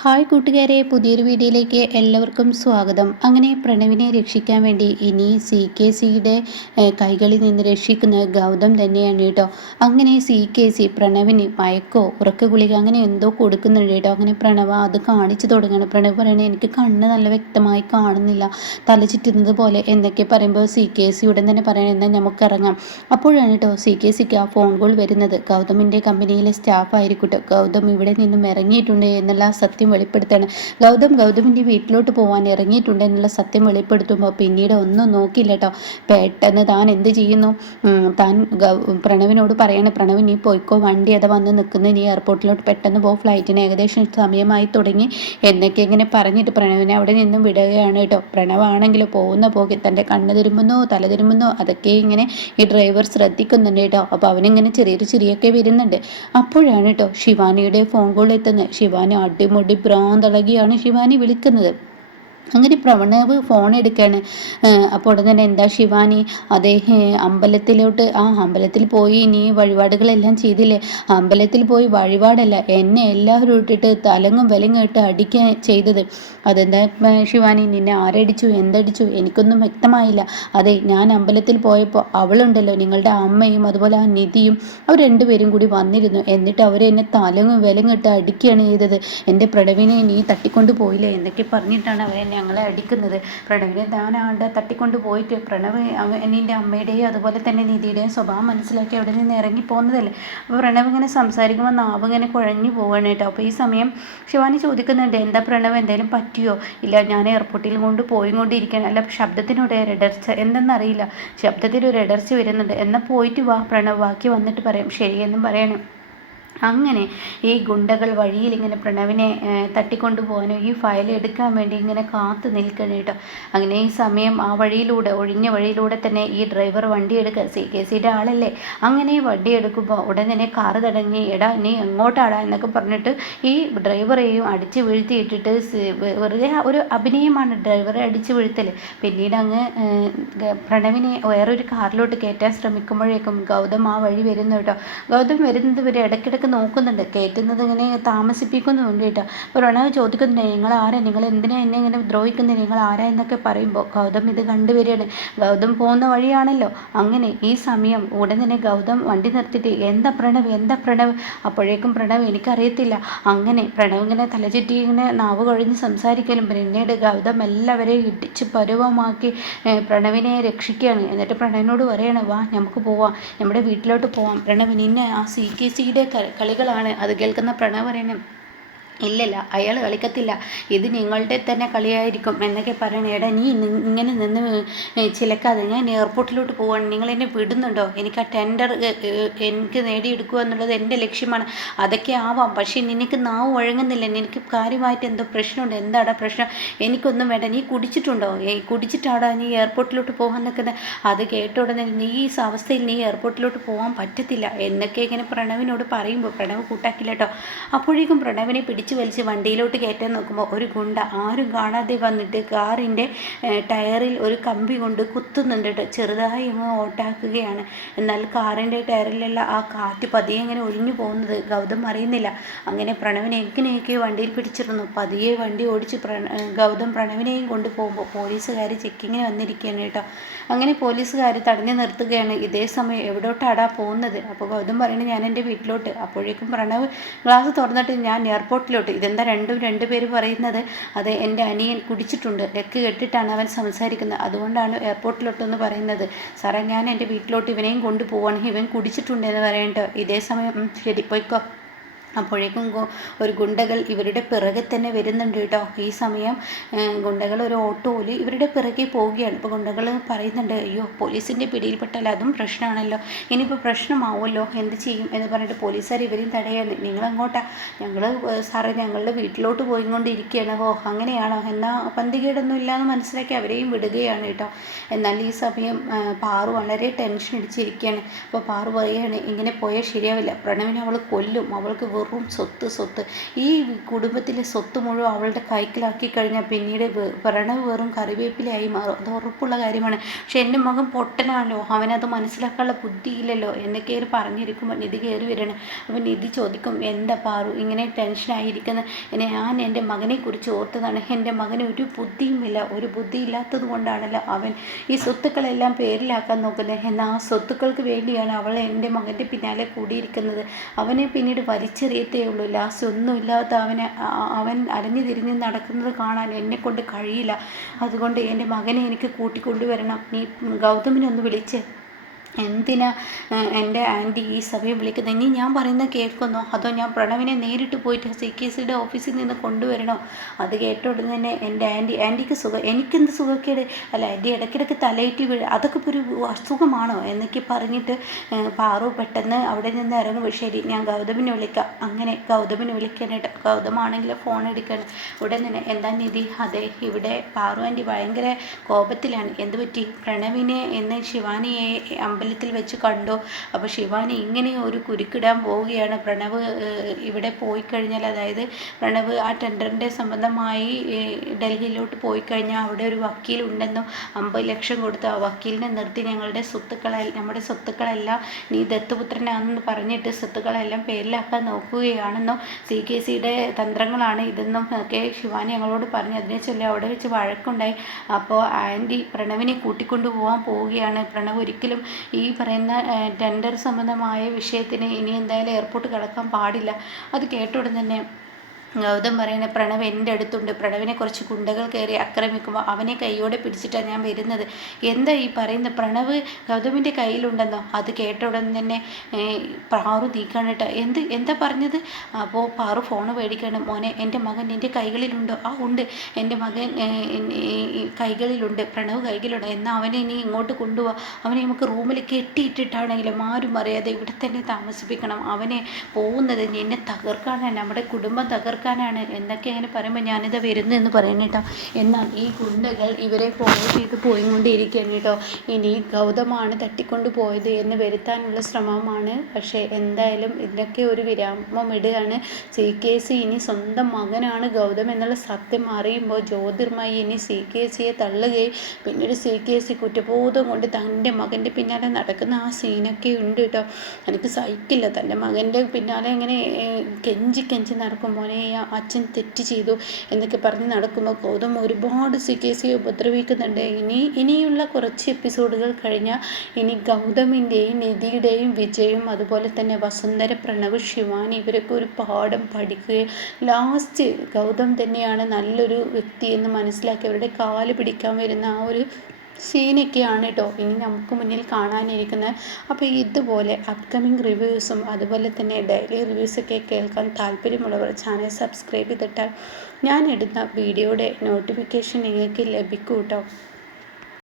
Hi കൂട്ടുകാരെ, പുതിയൊരു വീഡിയോയിലേക്ക് എല്ലാവർക്കും സ്വാഗതം. അങ്ങനെ പ്രണവിനെ രക്ഷിക്കാൻ വേണ്ടി ഇനി CKCയുടെ കൈകളിൽ നിന്ന് രക്ഷിക്കുന്ന ഗൗതം തന്നെയാണ് കേട്ടോ. അങ്ങനെ CKC പ്രണവിന് മയക്കോ ഉറക്ക ഗുളിക അങ്ങനെ എന്തോ കൊടുക്കുന്നുണ്ട് കേട്ടോ. അങ്ങനെ പ്രണവ് അത് കാണിച്ചു തുടങ്ങുകയാണ്. പ്രണവ് പറയണേ എനിക്ക് കണ്ണ് നല്ല വ്യക്തമായി കാണുന്നില്ല, തല ചുറ്റുന്നത് പോലെ എന്നൊക്കെ പറയുമ്പോൾ CKC ഉടൻ തന്നെ പറയണേ എന്നാൽ നമുക്ക് ഇറങ്ങാം. അപ്പോഴാണ് കേട്ടോ CKCക്ക് ആ ഫോൺ കോൾ വരുന്നത്. ഗൗതമിൻ്റെ കമ്പനിയിലെ സ്റ്റാഫ് ആയിരിക്കും കേട്ടോ. ഗൗതം ഇവിടെ നിന്നും ഇറങ്ങിയിട്ടുണ്ട് എന്നുള്ള സത്യം വെളിപ്പെടുത്താണ്. ഗൗതമിൻ്റെ വീട്ടിലോട്ട് പോകാൻ ഇറങ്ങിയിട്ടുണ്ട് എന്നുള്ള സത്യം വെളിപ്പെടുത്തുമ്പോൾ പിന്നീട് ഒന്നും നോക്കില്ല കേട്ടോ. പെട്ടെന്ന് താൻ എന്ത് ചെയ്യുന്നു, താൻ പ്രണവിനോട് പറയണ, പ്രണവ് നീ പോയിക്കോ, വണ്ടി അത വന്ന് നിൽക്കുന്നു, നീ എയർപോർട്ടിലോട്ട് പെട്ടെന്ന് പോ, ഫ്ലൈറ്റിന് ഏകദേശം സമയമായി തുടങ്ങി എന്നൊക്കെ ഇങ്ങനെ പറഞ്ഞിട്ട് പ്രണവിനെ അവിടെ നിന്നും വിടുകയാണ് കേട്ടോ. പ്രണവാണെങ്കിൽ പോകുന്ന പോകെ തൻ്റെ കണ്ണ് തിരുമ്പുന്നോ തല തിരുമ്പുന്നോ അതൊക്കെ ഇങ്ങനെ ഈ ഡ്രൈവർ ശ്രദ്ധിക്കുന്നുണ്ട് കേട്ടോ. അപ്പോൾ അവനിങ്ങനെ ചെറിയൊരു ചിരിയൊക്കെ വരുന്നുണ്ട്. അപ്പോഴാണ് കേട്ടോ ശിവാനിയുടെ ഫോൺ കോൾ എത്തുന്നത്. ശിവാനി അടിമുടി ഭ്രാന്തളകിയാണ് ശിവാനി വിളിക്കുന്നത്. അങ്ങനെ പ്രണവ് ഫോൺ എടുക്കുകയാണ്. അപ്പോൾ ഉടനെ തന്നെ എന്താ ശിവാനി, അതേ അമ്പലത്തിൽ പോയി നീ വഴിപാടുകളെല്ലാം ചെയ്തില്ലേ? അമ്പലത്തിൽ പോയി വഴിപാടല്ല, എന്നെ എല്ലാവരും ഇട്ടിട്ട് തലങ്ങും വിലങ്ങും ഇട്ട് അടിക്കാൻ ചെയ്തത്. അതെന്താ ശിവാനി, നിന്നെ ആരടിച്ചു എന്തടിച്ചു എനിക്കൊന്നും വ്യക്തമായില്ല. അതെ, ഞാൻ അമ്പലത്തിൽ പോയപ്പോൾ അവളുണ്ടല്ലോ, നിങ്ങളുടെ അമ്മയും അതുപോലെ ആ നിധിയും, അവർ രണ്ടുപേരും കൂടി വന്നിരുന്നു. എന്നിട്ട് അവരെന്നെ തലങ്ങും വിലങ്ങും ഇട്ട് അടിക്കുകയാണ് ചെയ്തത്. എൻ്റെ പ്രണവിനെ നീ തട്ടിക്കൊണ്ട് പോയില്ലേ എന്നൊക്കെ പറഞ്ഞിട്ടാണ് അവരെ ഞങ്ങളെ അടിക്കുന്നത്. പ്രണവിനെ താൻ ആണ്ട് തട്ടിക്കൊണ്ട് പോയിട്ട് പ്രണവ് എൻ്റെ അമ്മയുടെയും അതുപോലെ തന്നെ നിധിയുടെയും സ്വഭാവം മനസ്സിലാക്കി അവിടെ നിന്ന് ഇറങ്ങി പോകുന്നതല്ലേ. അപ്പോൾ പ്രണവ് ഇങ്ങനെ സംസാരിക്കുമ്പോൾ നാവ് ഇങ്ങനെ കുഴഞ്ഞു പോവാണ് കേട്ടോ. അപ്പോൾ ഈ സമയം ശിവാനി ചോദിക്കുന്നുണ്ട്, എന്താ പ്രണവ്, എന്തായാലും പറ്റിയോ? ഇല്ല, ഞാൻ എയർപോർട്ടിൽ പോയിക്കൊണ്ടിരിക്കുകയാണ്. അല്ല, ശബ്ദത്തിനൊരു ഇടർച്ച എന്തെന്നറിയില്ല, ശബ്ദത്തിനൊരു ഇടർച്ച വരുന്നുണ്ട്. എന്നാൽ പോയിട്ട് വാ പ്രണവ്, ബാക്കി വന്നിട്ട് പറയാം, ശരിയെന്നും പറയണം. അങ്ങനെ ഈ ഗുണ്ടകൾ വഴിയിൽ ഇങ്ങനെ പ്രണവിനെ തട്ടിക്കൊണ്ടു പോകാനും ഈ ഫയൽ എടുക്കാൻ വേണ്ടി ഇങ്ങനെ കാത്തു നിൽക്കണം കേട്ടോ. അങ്ങനെ ഈ സമയം ആ വഴിയിലൂടെ, ഒഴിഞ്ഞ വഴിയിലൂടെ തന്നെ ഈ ഡ്രൈവർ വണ്ടി എടുക്കുക, CKCയുടെ ആളല്ലേ. അങ്ങനെ ഈ വണ്ടി എടുക്കുമ്പോൾ ഉടൻ തന്നെ കാറ് തടഞ്ഞ്, എടാ നീ എങ്ങോട്ടാടാ എന്നൊക്കെ പറഞ്ഞിട്ട് ഈ ഡ്രൈവറെയും അടിച്ച് വീഴ്ത്തിയിട്ടിട്ട്, വെറുതെ ഒരു അഭിനയമാണ് ഡ്രൈവറെ അടിച്ച് വീഴ്ത്തൽ. പിന്നീട് അങ്ങ് പ്രണവിനെ വേറൊരു കാറിലോട്ട് കയറ്റാൻ ശ്രമിക്കുമ്പോഴേക്കും ഗൗതം ആ വഴി വരുന്നു കേട്ടോ. ഗൗതം വരുന്നത് വരെ ഇടയ്ക്കിടയ്ക്ക് നോക്കുന്നുണ്ട്, കയറ്റുന്നത് ഇങ്ങനെ താമസിപ്പിക്കുന്നുണ്ട് കേട്ടോ. അപ്പോൾ പ്രണവ് ചോദിക്കുന്നുണ്ട്, നിങ്ങൾ ആരാ, നിങ്ങൾ എന്തിനാ എന്നെ ഇങ്ങനെ ദ്രോഹിക്കുന്നത്, നിങ്ങൾ ആരാ എന്നൊക്കെ പറയുമ്പോൾ ഗൗതം ഇത് കണ്ടുവരികയാണ്. ഗൗതം പോകുന്ന വഴിയാണല്ലോ. അങ്ങനെ ഈ സമയം ഉടൻ തന്നെ ഗൗതം വണ്ടി നിർത്തിയിട്ട്, എന്താ പ്രണവ്. അപ്പോഴേക്കും പ്രണവ് എനിക്കറിയത്തില്ല. അങ്ങനെ പ്രണവ് ഇങ്ങനെ തലചുറ്റി ഇങ്ങനെ നാവ് കഴിഞ്ഞ് സംസാരിക്കലും പിന്നീട് ഗൗതം എല്ലാവരെയും ഇടിച്ച് പരുവമാക്കി പ്രണവിനെ രക്ഷിക്കുകയാണ്. എന്നിട്ട് പ്രണവിനോട് പറയണം, വാ നമുക്ക് പോവാം, നമ്മുടെ വീട്ടിലോട്ട് പോവാം. പ്രണവ്, നിന്നെ ആ CKCയുടെ കളികളാണ്. അത് കേൾക്കുന്ന പ്രണവ് പറയണം, ഇല്ലല്ല, അയാൾ കളിക്കത്തില്ല, ഇത് നിങ്ങളുടെ തന്നെ കളിയായിരിക്കും എന്നൊക്കെ പറയണേ. എടാ നീ ഇങ്ങനെ നിന്ന് ചിലക്കാതെ, ഞാൻ എയർപോർട്ടിലോട്ട് പോവാണ്, നിങ്ങൾ എന്നെ വിടുന്നുണ്ടോ? എനിക്ക് ആ ടെൻഡർ എനിക്ക് നേടിയെടുക്കുക എന്നുള്ളത് എൻ്റെ ലക്ഷ്യമാണ്. അതൊക്കെ ആവാം, പക്ഷേ നിനക്ക് നാവ് വഴങ്ങുന്നില്ല, നിനക്ക് കാര്യമായിട്ട് എന്തോ പ്രശ്നമുണ്ട്. എന്താടാ പ്രശ്നം? എനിക്കൊന്നും വേണ്ട, നീ കുടിച്ചിട്ടുണ്ടോ? കുടിച്ചിട്ടാടാ നീ എയർപോർട്ടിലോട്ട് പോകാൻ നിൽക്കുന്നത്? അത് കേട്ട ഉടനെ നീ ഈ അവസ്ഥയിൽ നീ എയർപോർട്ടിലോട്ട് പോകാൻ പറ്റത്തില്ല എന്നൊക്കെ ഇങ്ങനെ പ്രണവിനോട് പറയുമ്പോൾ പ്രണവ് കൂട്ടാക്കില്ല കേട്ടോ. അപ്പോഴേക്കും പ്രണവിനെ പിടിച്ച് വലിച്ച് വണ്ടിയിലോട്ട് കയറ്റാൻ നോക്കുമ്പോൾ ഒരു ഗുണ്ട ആരും കാണാതെ വന്നിട്ട് കാറിൻ്റെ ടയറിൽ ഒരു കമ്പി കൊണ്ട് കുത്തുന്നുണ്ട് കേട്ടോ. ചെറുതായി ഓട്ടാക്കുകയാണ്. എന്നാൽ കാറിൻ്റെ ടയറിലുള്ള ആ കാറ്റ് പതിയെ ഇങ്ങനെ ഒഴിഞ്ഞു പോകുന്നത് ഗൗതം അറിയുന്നില്ല. അങ്ങനെ പ്രണവിനെ എങ്ങനെയൊക്കെ വണ്ടിയിൽ പിടിച്ചിരുന്നു. പതിയെ വണ്ടി ഓടിച്ച് ഗൗതം പ്രണവിനെയും കൊണ്ടുപോകുമ്പോൾ പോലീസുകാർ ചെക്കിങ്ങിന് വന്നിരിക്കുകയാണ് കേട്ടോ. അങ്ങനെ പോലീസുകാർ തടഞ്ഞു നിർത്തുകയാണ്. ഇതേ സമയം എവിടോട്ടാടാ പോകുന്നത്? അപ്പോൾ ഗൗതം പറയുന്നത്, ഞാൻ എൻ്റെ വീട്ടിലോട്ട്. അപ്പോഴേക്കും പ്രണവ് ഗ്ലാസ് തുറന്നിട്ട്, ഞാൻ എയർപോർട്ടിലോട്ട്. ഇതെന്താ രണ്ടു പേര് പറയുന്നത്? അത് എൻ്റെ അനിയൻ കുടിച്ചിട്ടുണ്ട്, ലക്ക് കെട്ടിട്ടാണ് അവൻ സംസാരിക്കുന്നത്, അതുകൊണ്ടാണ് എയർപോർട്ടിലോട്ടെന്ന് പറയുന്നത്. സാറേ, ഞാൻ എൻ്റെ വീട്ടിലോട്ട് ഇവനെയും കൊണ്ടുപോവാണ്, ഇവൻ കുടിച്ചിട്ടുണ്ട് എന്ന് പറയട്ടോ. ഇതേ സമയം ശരി പോയിക്കോ. അപ്പോഴേക്കും ഒരു ഗുണ്ടകൾ ഇവരുടെ പിറകെ തന്നെ വരുന്നുണ്ട് കേട്ടോ. ഈ സമയം ഗുണ്ടകൾ ഒരു ഓട്ടോയിൽ ഇവരുടെ പിറകെ പോവുകയാണ്. ഇപ്പോൾ ഗുണ്ടകൾ പറയുന്നുണ്ട്, അയ്യോ പോലീസിൻ്റെ പിടിയിൽപ്പെട്ടാൽ അതും പ്രശ്നമാണല്ലോ, ഇനിയിപ്പോൾ പ്രശ്നമാവുമല്ലോ, എന്ത് ചെയ്യും എന്ന് പറഞ്ഞിട്ട് പോലീസുകാർ ഇവരെയും തടയാണ്. നിങ്ങളെങ്ങോട്ടാ? സാറേ ഞങ്ങളുടെ വീട്ടിലോട്ട് പോയിക്കൊണ്ടിരിക്കുകയാണ്. ഓ അങ്ങനെയാണോ? എന്നാൽ പന്തികേടൊന്നും ഇല്ലയെന്ന് മനസ്സിലാക്കി അവരെയും വിടുകയാണ് കേട്ടോ. എന്നാൽ ഈ സമയം പാറു വളരെ ടെൻഷൻ അടിച്ചിരിക്കുകയാണ്. അപ്പോൾ പാറു പറയുകയാണ്, ഇങ്ങനെ പോയാൽ ശരിയാവില്ല, പ്രണവിനെ അവൾ കൊല്ലും, അവൾക്ക് വെറും സ്വത്ത്. ഈ കുടുംബത്തിലെ സ്വത്ത് മുഴുവൻ അവളുടെ കൈക്കലാക്കി കഴിഞ്ഞാൽ പിന്നീട് പ്രണവ് വെറും കറിവേപ്പിലയായി മാറും. അത് ഉറപ്പുള്ള കാര്യമാണ്. പക്ഷെ എൻ്റെ മകൻ പൊട്ടനാണല്ലോ, അവനത് മനസ്സിലാക്കാനുള്ള ബുദ്ധിയില്ലല്ലോ എന്ന് കയറി പറഞ്ഞിരിക്കുമ്പോൾ നിധി കയറി വരണം. അപ്പം നിധി ചോദിക്കും, എന്താ പാറു ഇങ്ങനെ ടെൻഷനായിരിക്കുന്നത്? ഞാൻ എൻ്റെ മകനെക്കുറിച്ച് ഓർത്തതാണ്. എൻ്റെ മകന് ഒരു ബുദ്ധിയുമില്ല. ഒരു ബുദ്ധി ഇല്ലാത്തത് കൊണ്ടാണല്ലോ അവൻ ഈ സ്വത്തുക്കളെല്ലാം പേരിലാക്കാൻ നോക്കുന്നത്. എന്നാൽ ആ സ്വത്തുക്കൾക്ക് വേണ്ടിയാണ് അവൾ എൻ്റെ മകൻ്റെ പിന്നാലെ കൂടിയിരിക്കുന്നത്. അവനെ പിന്നീട് വലിച്ചെറിയത്തേ ഉള്ളൂ. ലാസ്റ്റ് ഒന്നുമില്ലാത്ത അവൻ അലഞ്ഞു തിരിഞ്ഞ് നടക്കുന്നത് കാണാൻ എന്നെക്കൊണ്ട് കഴിയില്ല. അതുകൊണ്ട് എൻ്റെ മകനെ എനിക്ക് കൂട്ടിക്കൊണ്ടുവരണം. നീ ഗൗതമിനെ ഒന്ന് വിളിച്ച് എന്തിനാ എൻ്റെ ആൻറ്റി ഈ സമയം വിളിക്കുന്നത്? ഇനി ഞാൻ പറയുന്നത് കേൾക്കുന്നോ, അതോ ഞാൻ പ്രണവിനെ നേരിട്ട് പോയിട്ട് CKCയുടെ ഓഫീസിൽ നിന്ന് കൊണ്ടുവരണോ? അത് കേട്ട ഉടനെ തന്നെ എൻ്റെ ആൻറ്റിക്ക് സുഖം, എനിക്കെന്ത് സുഖക്കേട്? അല്ല, ആൻറ്റി ഇടയ്ക്കിടയ്ക്ക് തലയേറ്റി വീഴും, അതൊക്കെ ഇപ്പോൾ ഒരു അസുഖമാണോ എന്നൊക്കെ പറഞ്ഞിട്ട് പാറു പെട്ടെന്ന് അവിടെ നിന്ന് ഇറങ്ങും. ശരി, ഞാൻ ഗൗതമിനെ വിളിക്കാം. അങ്ങനെ ഗൗതമിനെ വിളിക്കാനായിട്ട് ഗൗതമാണെങ്കിൽ ഫോൺ എടുക്കണം. ഉടൻ തന്നെ, എന്താ നിധി? അതെ, ഇവിടെ പാറു ആൻറ്റി ഭയങ്കര കോപത്തിലാണ്. എന്ത് പറ്റി? പ്രണവിനെ എന്ന് ശിവാനിയെ അമ്പലത്തിൽ വെച്ച് കണ്ടു. അപ്പോൾ ശിവാനി ഇങ്ങനെ ഒരു കുരുക്കിടാൻ പോവുകയാണ്. പ്രണവ് ഇവിടെ പോയി കഴിഞ്ഞാൽ, അതായത് പ്രണവ് ആ ടെൻഡറിൻ്റെ സംബന്ധമായി ഡൽഹിയിലോട്ട് പോയി കഴിഞ്ഞാൽ അവിടെ ഒരു വക്കീലുണ്ടെന്നും 50 ലക്ഷം കൊടുത്ത് ആ വക്കീലിനെ നിർത്തി നമ്മുടെ സ്വത്തുക്കളെല്ലാം നീ ദത്തുപുത്രനാണെന്ന് പറഞ്ഞിട്ട് സ്വത്തുക്കളെല്ലാം പേരിലാക്കാൻ നോക്കുകയാണെന്നും CKCയുടെ തന്ത്രങ്ങളാണ് ഇതെന്നും ഒക്കെ ശിവാനി ഞങ്ങളോട് പറഞ്ഞു. അതിനെ ചൊല്ലി അവിടെ വെച്ച് വഴക്കുണ്ടായി. അപ്പോൾ ആൻറ്റി പ്രണവിനെ കൂട്ടിക്കൊണ്ടു പോകാൻ പോവുകയാണ്. പ്രണവ് ഒരിക്കലും ഈ പറയുന്ന ടെൻഡർ സംബന്ധമായ വിഷയത്തിന് ഇനി എന്തായാലും എയർപോർട്ട് കിടക്കാൻ പാടില്ല. അത് കേട്ട ഉടൻ തന്നെ ഗൗതം പറയണേ, പ്രണവ് എൻ്റെ അടുത്തുണ്ട്. പ്രണവിനെ കുറച്ച് ഗുണ്ടകൾ കയറി ആക്രമിക്കുമ്പോൾ അവനെ കൈയോടെ പിടിച്ചിട്ടാണ് ഞാൻ വരുന്നത്. എന്താ ഈ പറയുന്നത്? പ്രണവ് ഗൗതമിൻ്റെ കയ്യിലുണ്ടെന്നോ? അത് കേട്ട ഉടൻ തന്നെ പാറു നീക്കാണിട്ട്, എന്താ പറഞ്ഞത്? അപ്പോൾ പാറു ഫോണ് മേടിക്കാണ്. മോനെ, എൻ്റെ മകൻ നിൻ്റെ കൈകളിലുണ്ടോ? ആ ഉണ്ട്, എൻ്റെ മകൻ കൈകളിലുണ്ട്, പ്രണവ് കൈകളിലുണ്ട്. എന്നാൽ അവനെ ഇനി ഇങ്ങോട്ട് കൊണ്ടുപോവാ. അവനെ നമുക്ക് റൂമിൽ കെട്ടിയിട്ടിട്ടാണെങ്കിലും ആരും അറിയാതെ ഇവിടെ തന്നെ താമസിപ്പിക്കണം. അവനെ പോകുന്നത് നിന്നെ തകർക്കാനാണ്, നമ്മുടെ കുടുംബം തകർക്കാനാണ് എന്നൊക്കെ അങ്ങനെ പറയുമ്പോൾ ഞാനിത് വരുന്നു എന്ന് പറയുന്നു കേട്ടോ. എന്നാൽ ഈ ഗുണ്ടകൾ ഇവരെ ഫോളോ ചെയ്ത് പോയിക്കൊണ്ടിരിക്കുകയാണ് കേട്ടോ. ഇനി ഗൗതമാണ് തട്ടിക്കൊണ്ട് പോയത് എന്ന് വരുത്താനുള്ള ശ്രമമാണ്. പക്ഷേ എന്തായാലും ഇതിനൊക്കെ ഒരു വിരാമം ഇടുകയാണ്. CKC ഇനി സ്വന്തം മകനാണ് ഗൗതം എന്നുള്ള സത്യം അറിയുമ്പോൾ ജ്യോതിർമയി ഇനി CKCയെ തള്ളുകയും പിന്നീട് CKC കുറ്റബോധം കൊണ്ട് തൻ്റെ മകൻ്റെ പിന്നാലെ നടക്കുന്ന ആ സീനൊക്കെ ഉണ്ട് കേട്ടോ. എനിക്ക് സഹിക്കില്ല. തൻ്റെ മകൻ്റെ പിന്നാലെ ഇങ്ങനെ കെഞ്ചി നടക്കും. മോനെ, അച്ഛൻ തെറ്റ് ചെയ്തു എന്നൊക്കെ പറഞ്ഞ് നടക്കുമ്പോൾ ഗൗതം ഒരുപാട് CKCയെ ഉപദ്രവിക്കുന്നുണ്ട്. ഇനിയുള്ള കുറച്ച് എപ്പിസോഡുകൾ കഴിഞ്ഞാൽ ഇനി ഗൗതമിൻ്റെയും നിധിയുടെയും വിജയും അതുപോലെ തന്നെ വസുന്ധര, പ്രണവ്, ശിവാനി ഇവരൊക്കെ ഒരു പാഠം പഠിക്കുകയും ലാസ്റ്റ് ഗൗതം തന്നെയാണ് നല്ലൊരു വ്യക്തി എന്ന് മനസ്സിലാക്കി അവരുടെ കാല് പിടിക്കാൻ വരുന്ന ആ ഒരു സീനൊക്കെയാണ് കേട്ടോ ഇനി നമുക്ക് മുന്നിൽ കാണാനിരിക്കുന്നത്. അപ്പോൾ ഇതുപോലെ അപ്കമിങ് റിവ്യൂസും അതുപോലെ തന്നെ ഡെയിലി റിവ്യൂസൊക്കെ കേൾക്കാൻ താല്പര്യമുള്ളവർ ചാനൽ സബ്സ്ക്രൈബ് ചെയ്തിട്ടാൽ ഞാൻ ഇടുന്ന വീഡിയോയുടെ നോട്ടിഫിക്കേഷൻ നിങ്ങൾക്ക് ലഭിക്കും കേട്ടോ.